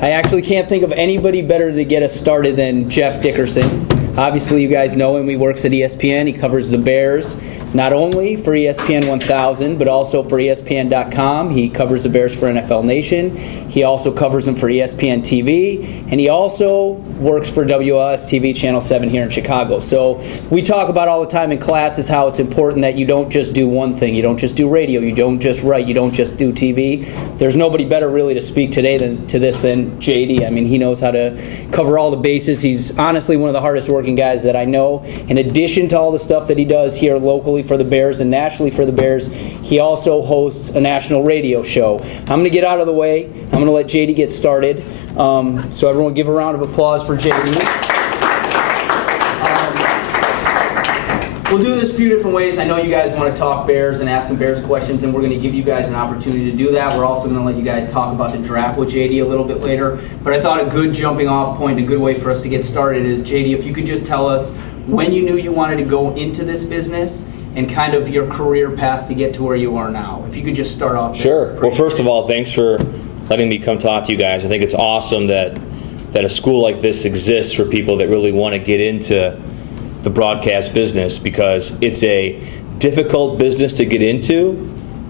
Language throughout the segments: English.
I actually can't think of anybody better to get us started than Jeff Dickerson. Obviously, you guys know him. He works at ESPN. He covers the Bears, not only for ESPN 1000, but also for ESPN.com. He covers the Bears for NFL Nation. He also covers them for ESPN TV. And he also works for WLS TV Channel 7 here in Chicago. So we talk about all the time in classes how it's important that you don't just do one thing. You don't just do radio. You don't just write. You don't just do TV. There's nobody better really to speak today than JD. I mean, he knows how to cover all the bases. He's honestly one of the hardest working guys that I know. In addition to all the stuff that he does here locally for the Bears and nationally for the Bears, he also hosts a national radio show. I'm going to get out of the way. I'm going to let JD get started. So everyone give a round of applause for JD. We'll do this a few different ways. I know you guys want to talk Bears and ask them Bears questions, and we're going to give you guys an opportunity to do that. We're also going to let you guys talk about the draft with JD a little bit later. But I thought a good jumping off point, a good way for us to get started is, JD, if you could just tell us when you knew you wanted to go into this business and kind of your career path to get to where you are now. If you could just start off there. Sure. Well, first of all, thanks for letting me come talk to you guys. I think it's awesome that a school like this exists for people that really want to get into the broadcast business, because it's a difficult business to get into,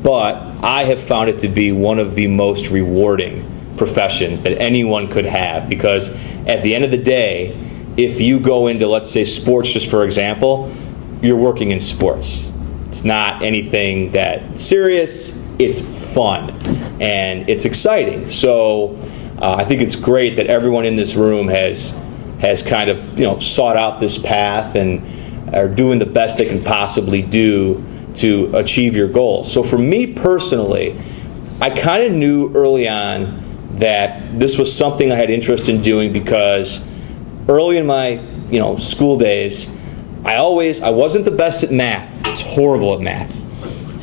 but I have found it to be one of the most rewarding professions that anyone could have, because at the end of the day, if you go into, let's say, sports, just for example, you're working in sports. It's not anything that serious. It's fun and it's exciting. So I think it's great that everyone in this room has kind of sought out this path and are doing the best they can possibly do to achieve your goals. So for me personally, I kind of knew early on that this was something I had interest in doing, because early in my school days, I wasn't the best at math. I was horrible at math.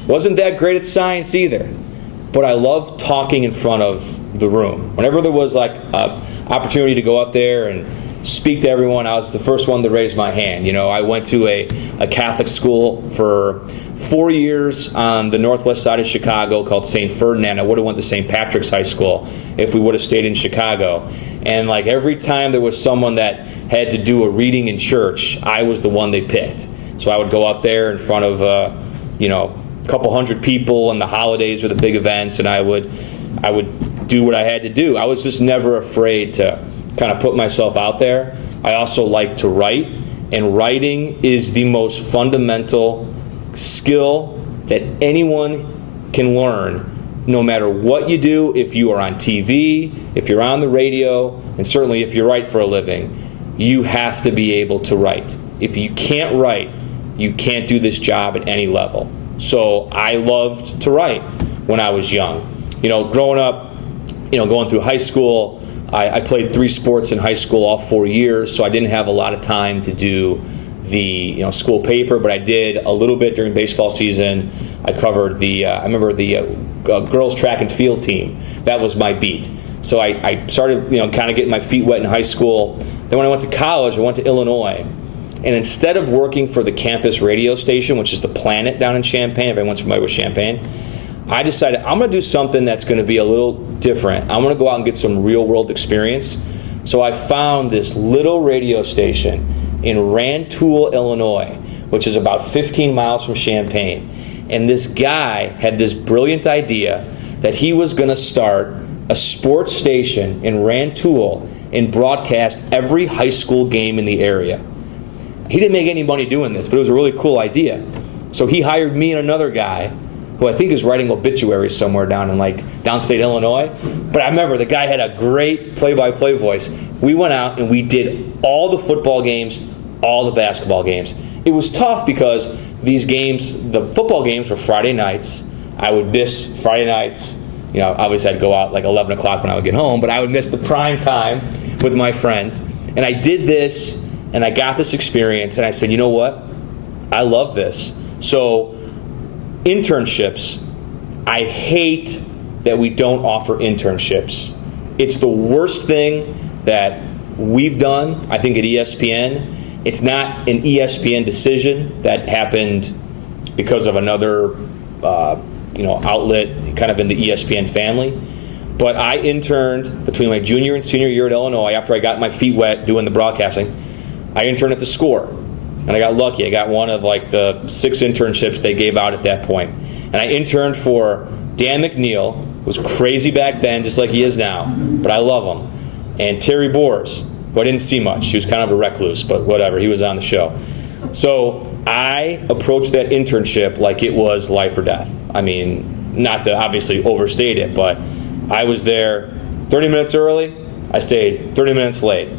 Wasn't that great at science either. But I loved talking in front of the room. Whenever there was like an opportunity to go up there and speak to everyone, I was the first one to raise my hand. I went to a Catholic school for 4 years on the northwest side of Chicago called St. Ferdinand. I would have went to St. Patrick's High School if we would have stayed in Chicago. And like every time there was someone that had to do a reading in church, I was the one they picked. So I would go up there in front of a couple hundred people in the holidays or the big events, and I would do what I had to do. I was just never afraid to kind of put myself out there. I also like to write, and writing is the most fundamental skill that anyone can learn, no matter what you do. If you are on TV, if you're on the radio, and certainly if you write for a living, you have to be able to write. If you can't write, you can't do this job at any level. So I loved to write when I was young. Growing up, going through high school, I played 3 sports in high school, all 4 years, so I didn't have a lot of time to do the school paper, but I did a little bit during baseball season. I covered I remember the girls track and field team. That was my beat. So I started kind of getting my feet wet in high school. Then when I went to college, I went to Illinois. And instead of working for the campus radio station, which is the Planet down in Champaign, if anyone's familiar with Champaign, I decided I'm going to do something that's going to be a little different. I'm going to go out and get some real-world experience. So I found this little radio station in Rantoul, Illinois, which is about 15 miles from Champaign. And this guy had this brilliant idea that he was going to start a sports station in Rantoul and broadcast every high school game in the area. He didn't make any money doing this, but it was a really cool idea. So he hired me and another guy who I think is writing obituaries somewhere down in downstate Illinois. But I remember the guy had a great play-by-play voice. We went out and we did all the football games, all the basketball games. It was tough because these games, the football games were Friday nights. I would miss Friday nights. Obviously I'd go out 11 o'clock when I would get home, but I would miss the prime time with my friends. And I did this, and I got this experience, and I said, you know what? I love this. So internships, I hate that we don't offer internships. It's the worst thing that we've done, I think, at ESPN. It's not an ESPN decision that happened because of another outlet kind of in the ESPN family. But I interned between my junior and senior year at Illinois after I got my feet wet doing the broadcasting. I interned at the Score. And I got lucky. I got one of like the 6 internships they gave out at that point. And I interned for Dan McNeil, who was crazy back then, just like he is now, but I love him. And Terry Boers, who I didn't see much. He was kind of a recluse, but whatever. He was on the show. So I approached that internship like it was life or death. I mean, not to obviously overstate it, but I was there 30 minutes early. I stayed 30 minutes late.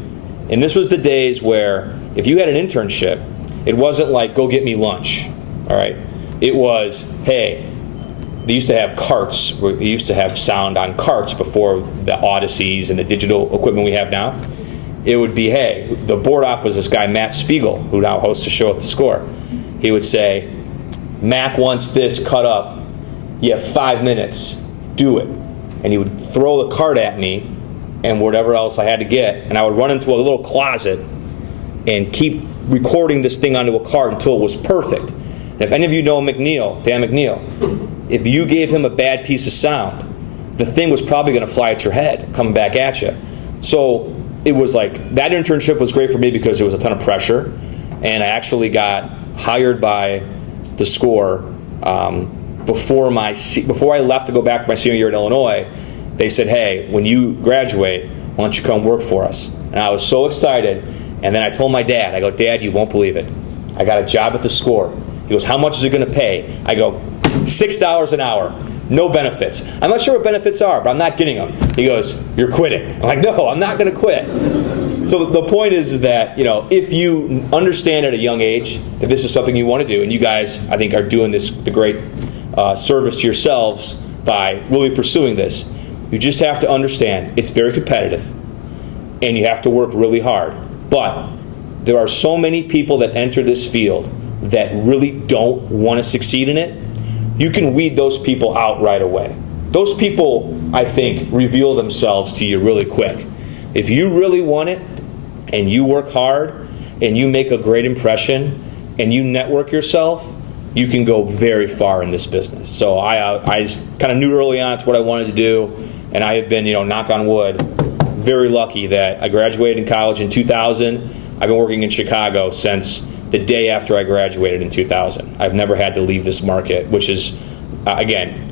And this was the days where if you had an internship, it wasn't like, go get me lunch, all right? It was, hey, they used to have carts. We used to have sound on carts before the Odysseys and the digital equipment we have now. It would be, hey, the board op was this guy, Matt Spiegel, who now hosts a show at the Score. He would say, Mac wants this cut up. You have 5 minutes. Do it. And he would throw the cart at me and whatever else I had to get, and I would run into a little closet and keep recording this thing onto a cart until it was perfect. And if any of you know McNeil, Dan McNeil, if you gave him a bad piece of sound, the thing was probably going to fly at your head, coming back at you. So it was like, that internship was great for me because there was a ton of pressure, and I actually got hired by the Score before I left to go back for my senior year in Illinois. They said, hey, when you graduate, why don't you come work for us? And I was so excited. And then I told my dad, I go, Dad, you won't believe it. I got a job at the Score. He goes, how much is it going to pay? I go, $6 an hour, no benefits. I'm not sure what benefits are, but I'm not getting them. He goes, you're quitting. I'm like, no, I'm not going to quit. So the point is that, if you understand at a young age that this is something you want to do, and you guys, I think, are doing the great service to yourselves by really pursuing this, you just have to understand it's very competitive, and you have to work really hard. But there are so many people that enter this field that really don't want to succeed in it. You can weed those people out right away. Those people, I think, reveal themselves to you really quick. If you really want it, and you work hard, and you make a great impression, and you network yourself, you can go very far in this business. So I kind of knew early on it's what I wanted to do, and I have been, knock on wood, very lucky that I graduated in college in 2000. I've been working in Chicago since the day after I graduated in 2000. I've never had to leave this market, which is, again,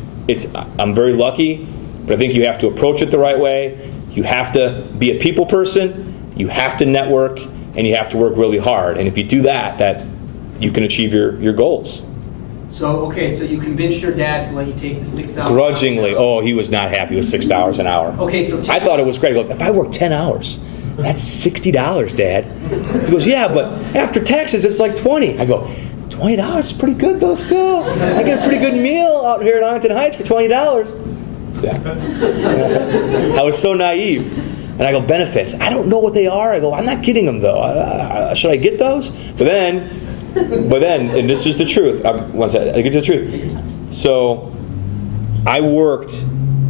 I'm very lucky, but I think you have to approach it the right way. You have to be a people person, you have to network, and you have to work really hard. And if you do that you can achieve your goals. So you convinced your dad to let you take the $6. Grudgingly. Oh, he was not happy with $6 an hour. Okay, so I thought it was great. I go, if I work 10 hours, that's $60, Dad. He goes, yeah, but after taxes, it's like 20. I go, $20 is pretty good though still. I get a pretty good meal out here in Arlington Heights for $20. Yeah. I was so naive. And I go, benefits. I don't know what they are. I go, I'm not getting them though. Should I get those? But then, and this is the truth. I get to the truth. So I worked,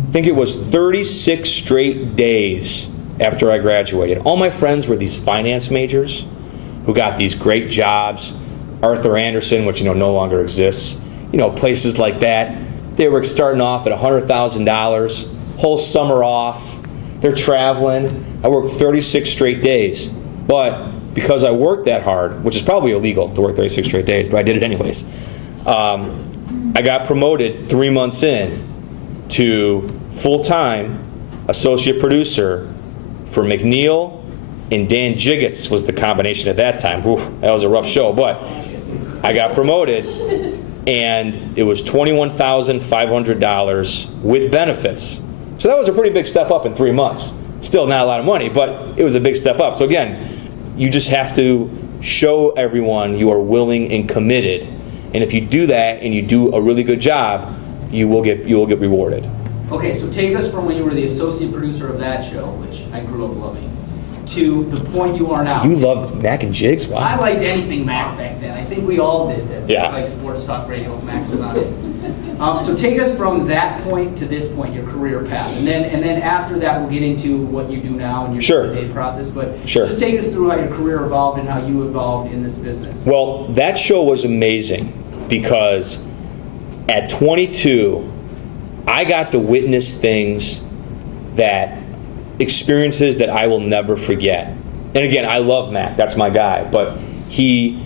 I think it was 36 straight days after I graduated. All my friends were these finance majors who got these great jobs. Arthur Anderson, which no longer exists. Places like that. They were starting off at $100,000, whole summer off. They're traveling. I worked 36 straight days. But because I worked that hard, which is probably illegal to work 36 straight days, but I did it anyways, I got promoted 3 months in to full-time associate producer for McNeil and Dan Jiggets was the combination at that time. Oof, that was a rough show, but I got promoted, and it was $21,500 with benefits. So that was a pretty big step up in 3 months. Still not a lot of money, but it was a big step up. So again, you just have to show everyone you are willing and committed. And if you do that and you do a really good job, you will get rewarded. Okay, so take us from when you were the associate producer of that show, which I grew up loving, to the point you are now. You loved Mac and Jigs? Wow. I liked anything Mac back then. I think we all did. Yeah. Like Sports Talk Radio, Mac was on it. So take us from that point to this point, your career path, and then after that we'll get into what you do now and your Sure. day-to-day process. But Sure. just take us through how your career evolved and how you evolved in this business. Well, that show was amazing because at 22, I got to witness experiences that I will never forget. And again, I love Mac, that's my guy, but he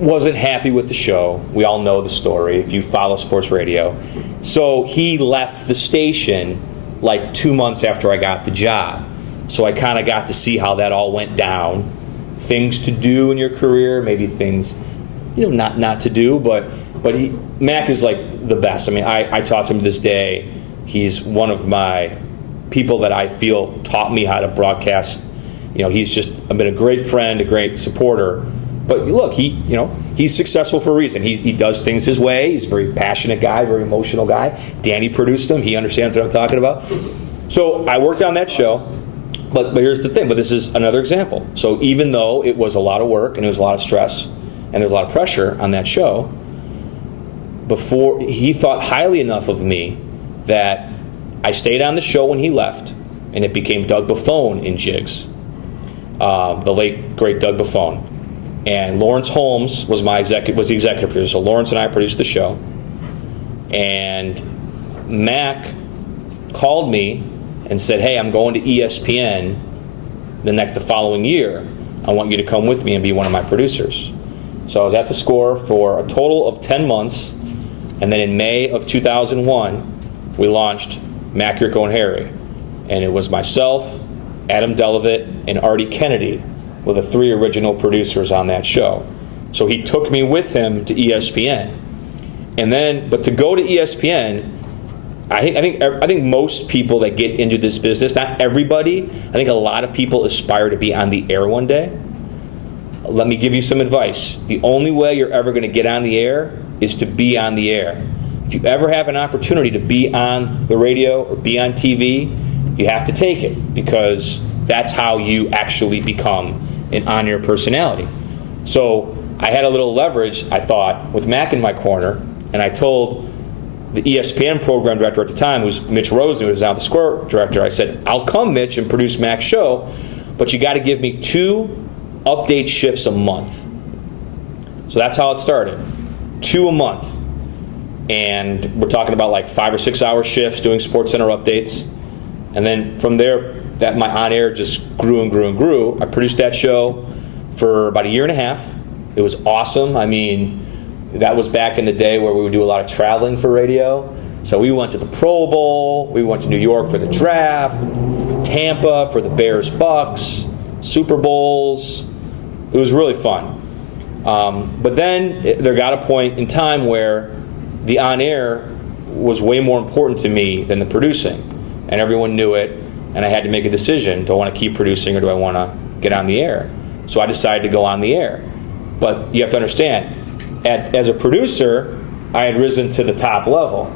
wasn't happy with the show. We all know the story if you follow sports radio. So he left the station like 2 months after I got the job. So I kind of got to see how that all went down. Things to do in your career, maybe things not to do, but Mac is like the best. I mean, I talk to him to this day. He's one of my people that I feel taught me how to broadcast. He's been a great friend, a great supporter. But look, he's successful for a reason. He does things his way. He's a very passionate guy, very emotional guy. Danny produced him. He understands what I'm talking about. So I worked on that show. But here's the thing. But this is another example. So even though it was a lot of work and it was a lot of stress and there was a lot of pressure on that show, before he thought highly enough of me that I stayed on the show when he left, and it became Doug Buffone in Jigs, the late great Doug Buffone. And Lawrence Holmes was the executive producer. So Lawrence and I produced the show. And Mac called me and said, "Hey, I'm going to ESPN the following year. I want you to come with me and be one of my producers." So I was at the Score for a total of 10 months. And then in May of 2001, we launched Mac, Yurko, and Harry. And it was myself, Adam Delavitt, and Artie Kennedy were the 3 original producers on that show. So he took me with him to ESPN. But to go to ESPN, I think most people that get into this business, not everybody, I think a lot of people aspire to be on the air one day. Let me give you some advice. The only way you're ever going to get on the air is to be on the air. If you ever have an opportunity to be on the radio or be on TV, you have to take it, because that's how you actually become an on-air personality. So I had a little leverage, I thought, with Mac in my corner, and I told the ESPN program director at the time, who was Mitch Rosen, who was now the Score director, I said, "I'll come, Mitch, and produce Mac's show, but you got to give me 2 update shifts a month." So that's how it started. 2 a month. And we're talking about like 5 or 6 hour shifts doing SportsCenter updates. And then from there, that my on-air just grew and grew and grew. I produced that show for about 1.5 years. It was awesome. I mean, that was back in the day where we would do a lot of traveling for radio. So we went to the Pro Bowl, we went to New York for the draft, Tampa for the Bears-Bucks, Super Bowls. It was really fun. But then there got a point in time where the on-air was way more important to me than the producing. And everyone knew it, and I had to make a decision. Do I want to keep producing or do I want to get on the air? So I decided to go on the air. But you have to understand, as a producer, I had risen to the top level.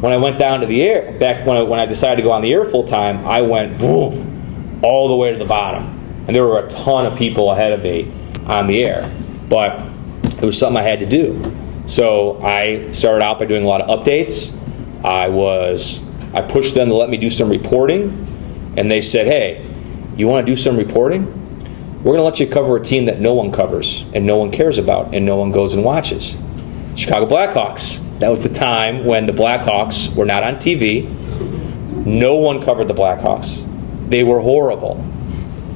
When I went down to the air, back when I decided to go on the air full time, I went boom, all the way to the bottom. And there were a ton of people ahead of me on the air. But it was something I had to do. So I started out by doing a lot of updates. I pushed them to let me do some reporting. And they said, "Hey, you want to do some reporting? We're going to let you cover a team that no one covers and no one cares about and no one goes and watches. Chicago Blackhawks." That was the time when the Blackhawks were not on TV. No one covered the Blackhawks. They were horrible.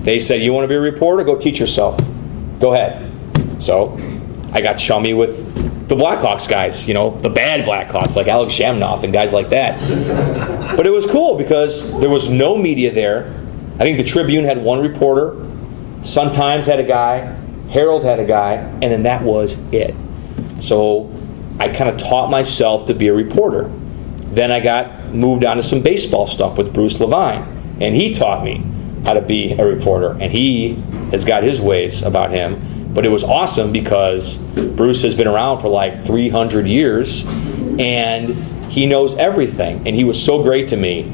They said, "You want to be a reporter? Go teach yourself. Go ahead." So I got chummy with the Blackhawks guys, the bad Blackhawks, like Alex Shamnoff and guys like that. But it was cool because there was no media there. I think the Tribune had 1 reporter, Sun-Times had a guy, Herald had a guy, and then that was it. So I kind of taught myself to be a reporter. Then I got moved on to some baseball stuff with Bruce Levine, and he taught me how to be a reporter, and he has got his ways about him. But it was awesome because Bruce has been around for like 300 years, and he knows everything, and he was so great to me.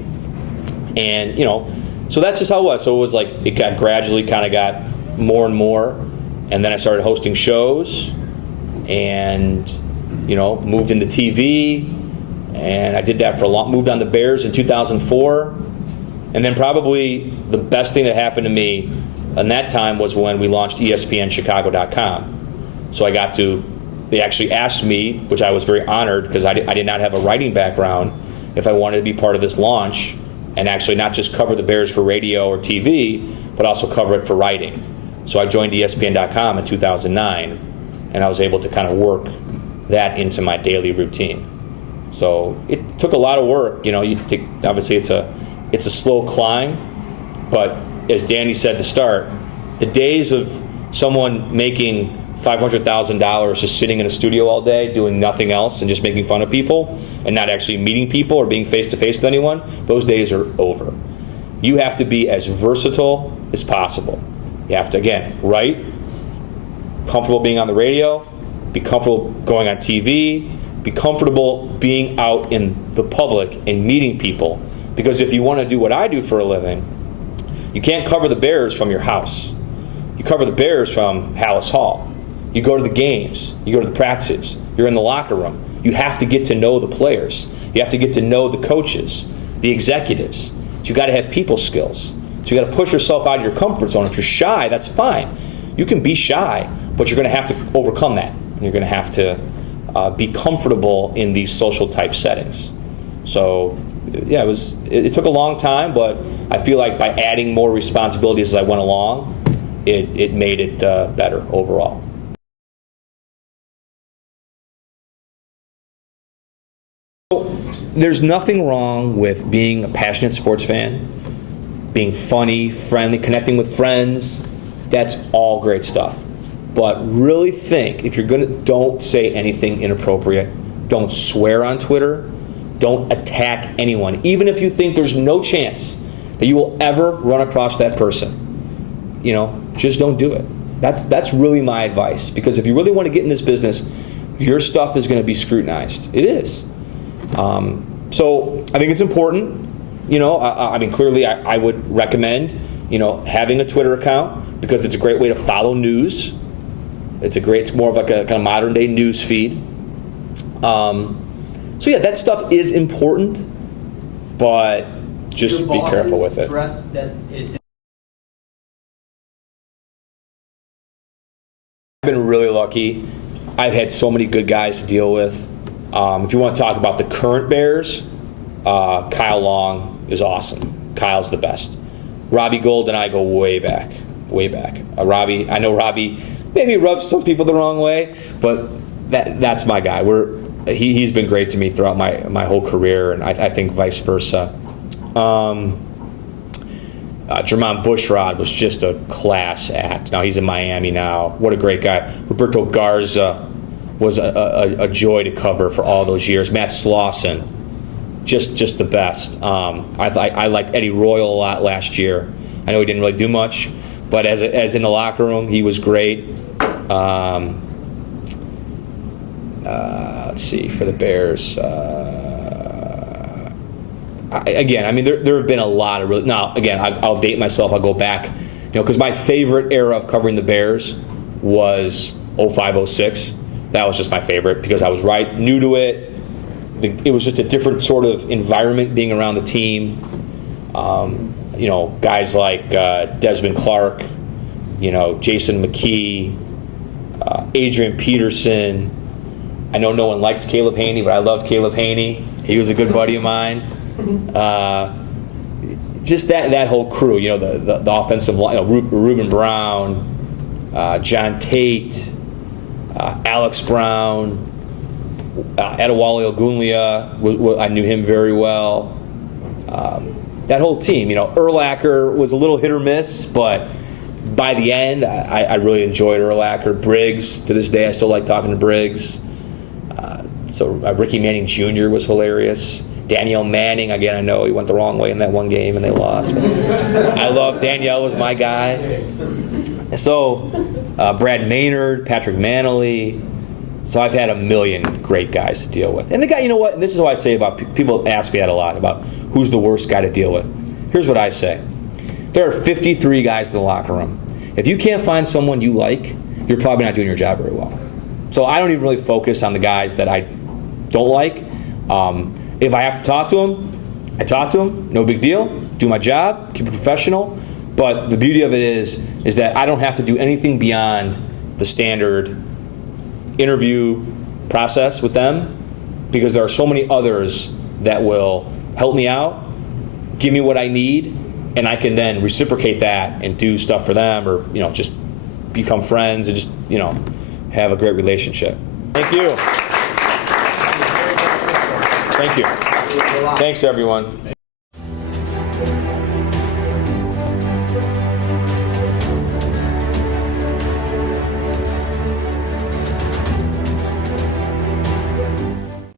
And, so that's just how it was. So it was like it got gradually kind of got more and more, and then I started hosting shows and, moved into TV, And I did that for a long, moved on the Bears in 2004. And then probably the best thing that happened to me in that time was when we launched ESPNChicago.com. So I got to, they actually asked me, which I was very honored because I did not have a writing background, if I wanted to be part of this launch and actually not just cover the Bears for radio or TV, but also cover it for writing. So I joined ESPN.com in 2009, and I was able to kind of work that into my daily routine. So it took a lot of work. You know, obviously it's a slow climb, but as Danny said to start, the days of someone making $500,000 just sitting in a studio all day doing nothing else and just making fun of people and not actually meeting people or being face-to-face with anyone, those days are over. You have to be as versatile as possible. You have to, again, write, comfortable being on the radio, be comfortable going on TV, be comfortable being out in the public and meeting people. Because if you want to do what I do for a living, you can't cover the Bears from your house. You cover the Bears from Hallis Hall. You go to the games. You go to the practices. You're in the locker room. You have to get to know the players. You have to get to know the coaches, the executives. So you got to have people skills. So you got to push yourself out of your comfort zone. If you're shy, that's fine. You can be shy, but you're going to have to overcome that. And you're going to have to be comfortable in these social type settings. So yeah, it took a long time, but I feel like by adding more responsibilities as I went along, it made it better overall. There's nothing wrong with being a passionate sports fan, being funny, friendly, connecting with friends. That's all great stuff. But really think, if you're don't say anything inappropriate. Don't swear on Twitter. Don't attack anyone, even if you think there's no chance that you will ever run across that person. You know, just don't do it. That's really my advice, because if you really want to get in this business, your stuff is going to be scrutinized. It is. So I think it's important. You know, I mean, clearly I would recommend, you know, having a Twitter account, because it's a great way to follow news. It's more of like a kind of modern day news feed. So yeah, that stuff is important, but just be careful with it. Stress that it's. I've been really lucky. I've had so many good guys to deal with. If you want to talk about the current Bears, Kyle Long is awesome. Kyle's the best. Robbie Gold and I go way back, way back. Robbie, I know Robbie maybe rubs some people the wrong way, but that's my guy. He's been great to me throughout my whole career, and I think vice versa. Jermon Bushrod was just a class act. Now he's in Miami now. What a great guy. Roberto Garza was a joy to cover for all those years. Matt Slauson, just the best. I liked Eddie Royal a lot last year. I know he didn't really do much, but as in the locker room, he was great. Let's see, for the Bears. Again, I mean, there have been a lot of now, again, I'll date myself. I'll go back, you know, because my favorite era of covering the Bears was 05-06. That was just my favorite, because I was new to it. It was just a different sort of environment being around the team. You know, guys like Desmond Clark, you know, Jason McKee, Adrian Peterson. I know no one likes Caleb Haney, but I loved Caleb Haney. He was a good buddy of mine. Just that whole crew, you know, the offensive line, you know, Reuben Brown, John Tate, Alex Brown, Adewale Ogunleye, I knew him very well. That whole team, you know, Urlacher was a little hit or miss, but by the end, I really enjoyed Urlacher. Briggs, to this day, I still like talking to Briggs. So Ricky Manning Jr. was hilarious. Danielle Manning, again, I know he went the wrong way in that one game and they lost. But I love Danielle, was my guy. So Brad Maynard, Patrick Manley. So I've had a million great guys to deal with. And the guy, you know what? This is what I say about people ask me that a lot, about who's the worst guy to deal with. Here's what I say. There are 53 guys in the locker room. If you can't find someone you like, you're probably not doing your job very well. So I don't even really focus on the guys that I don't like. If I have to talk to them, I talk to them. No big deal. Do my job. Keep it professional. But the beauty of it is that I don't have to do anything beyond the standard interview process with them, because there are so many others that will help me out, give me what I need, and I can then reciprocate that and do stuff for them, or just become friends and just have a great relationship. Thank you. Thank you. Thanks, everyone.